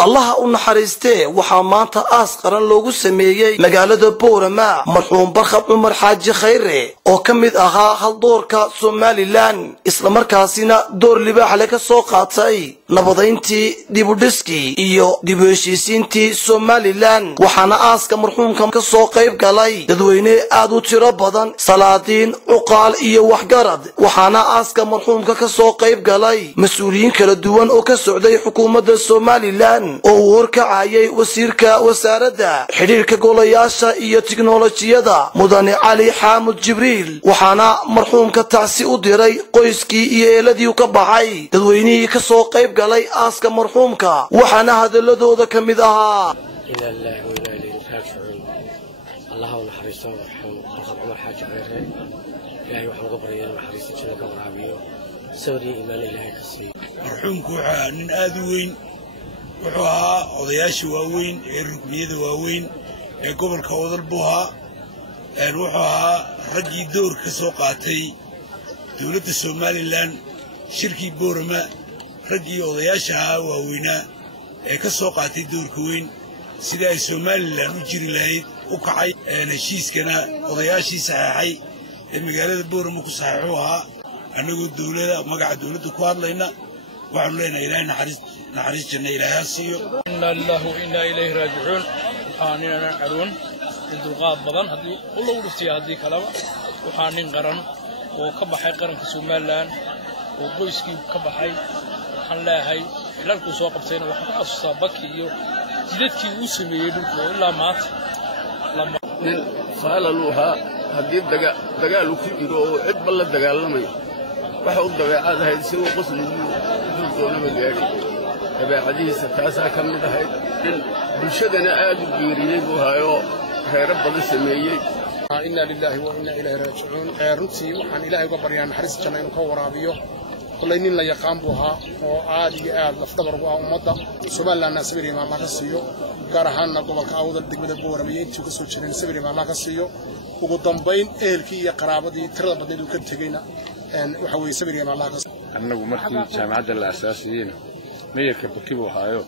الله unaxariistee waxaa maanta aas qaran loogu sameeyay magaalada Boorama marxuum Barkhad Cumar Xaaji Khayre oo kamid ahaa haldoorka Somaliland isla markaasina door libaax leh ka soo qaatay nabadeyntii dib u dhiskii iyo dib u heshiisiintii Somaliland waxaana aaska marxuumka ka soo qayb galay dadweyne aad u tiro badan salaadiin uqaal iyo waxgarad waxaana aaska marxuumka ka soo qayb galay mas'uuliyiin kala duwan oo ka socday xukuumadda Somaliland oo warkacayay wasiirka wasaaradda xiriirka golayaasha iyo tiknoolajiyada mudane Cali Xaamud Jibriil waxaana marxuumka tacsi u diray qoyskii iyo eeladii ka baxay dadweynihii ka soo qayb galay aaska marxuumka waxaana hadaladooda kamid ahaa إلى الله وإلى إليه راجعون الله ونحرسه ورحمه برخد عمر حاج خيره إلهي وحمد قبرية ونحرسه جنة قبرابيه سوري إيمان إلهي كسي مرحومك وحا نين آذوين وحوها odayaashii waaweyn ee rukniyada waaweyn ee gobolka wadalbuha wuxuu raggii door ka soo qaatay dawladda Somaliland shirkii Boorama raggii odayaasha waaweyna ee ka soo qaatay doorka weyn sida ay Somaliland u jiri lahayd u kacay heshiiskana odayaashii saxaxay ee magaalada Boorama ku saxaxuha anagoo dawladda magaca dawladda ku hadlayna waxaan leenahay ilaahay naxariis janna ilaahay asiyo inna lillahi wa inna ilayhi raaji'uun aanina caruun dulqaad badan hadii uu lagu dhistay hadii kalaba waxaan nin qaran oo ka baxay qaranka Somaliland oo qoyskii ka baxay waxaan leeyahay ilalku soo qabtayna waxa ka xasuusta baki iyo jidadkii uu sameeyay dhulka ilaa maanta lama nin faaluha hadii dagaal ku jiro oo cid bal la dagaalamay waxa uu dabeecadahay si uu qosliyo doona magaari dabeecadiisa taasa kamid ahay in bulshadana aad u geeriyay buu hayo reero badan sameeyay inna lillahi wa inna ilayhi raaji'uun runtii waxaan ilaahay uga baryaa naxariis janna inuu ka waraabiyo kulay nin la yaqaan buu ahaa oo aad iyo aad lafdabar u ah ummadda Somaliland sabir iyo Allah ka siiyo gaar ahaan gobolka Awdal degmada Boorama intii ka soo jireen sabir iyo Allah ka siiyo ugu dambeyn ehelkii iyo qaraabadii tirada badan uu ka tagayna waxa weey sabir iyo Allah ka siiyo annagu markii jaamacadda la asaasiyay meeyka bakibo haayo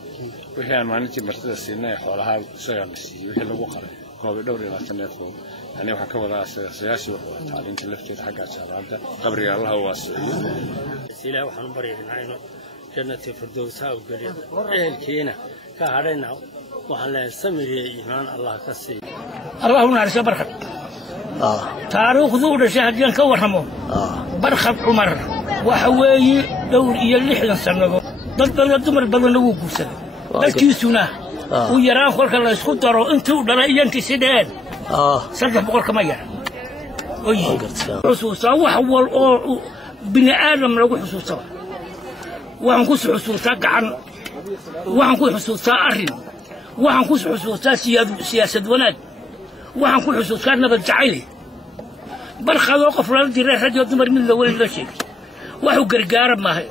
wixii aan maalintii martida siinay xoolaha isaga wixii lagu qaray koob dhowr iyo 20 neef أنا وحكي وضع سياسي وتعليم تلفت حاجة شبابنا قبري الله واسع. سيلا وحنبري هنا جنة الفردوس وقريب إيه كينا كهرنا وحلا سمري إيمان الله كسي. الله نعرف برخد. تاريخ ذور شهدين كورهمه. برخد عمر وحوي دور يلي حنا سنقول. ضد الدمر بدنا وقوسه. بس كيسونا. ويران خلق الله يسكت ترى أنتوا درائيا كسيدان. سلف بقول كمية. أي. حسوسا وحول بني آدم لو حسوسا. وعنكوس حسوسا عن وعنكوس حسوسا أرين. وعنكوس حسوسا سياسة ولاد. وعنكوس حسوسا نبض جعلي. برخا وقف لردي راح رجع دمر من الأول ولا شيء. وحو قرقارب ما هي.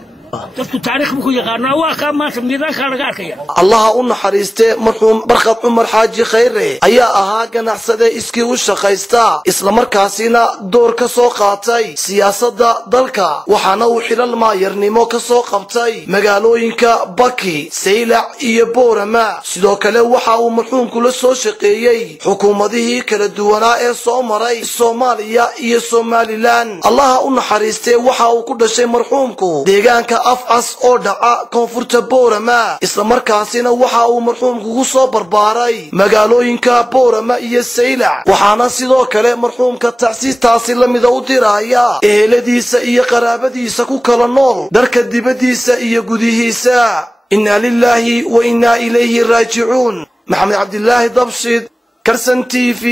الله unaxariistee marxuum Barkhad Cumar Xaaji Khayre ayaa ahaa ganacsade iskii u shaqaysta isla markaasina door ka soo qaatay siyaasadda dalka waxaana uu xilal maayarnimo ka soo qabtay magaalooyinka Baki, Saylac iyo Boorama sidoo kale waxa uu marxuumku la soo shaqeeyay xukuumadihii kala duwanaa ee soo maray Soomaaliya iyo Somaliland Allah unaxariistee waxa uu ku dhashay marxuumku deegaanka afcas oo dhaca koonfurta Boorama isla markaasina waxa uu marxuumku ku soo barbaaray magaalooyinka Boorama iyo Saylac waxaana sidoo kale marxuumka tacsiistaasi la mid u diraya eheladiisa iyo qaraabadiisa ku kala nool dalka dibadiisa iyo gudihiisa inna lillahi wa inna ilayhi raaji'uun maxamed cabdillaahi dabshid Karsan TV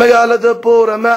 magaalada Boorama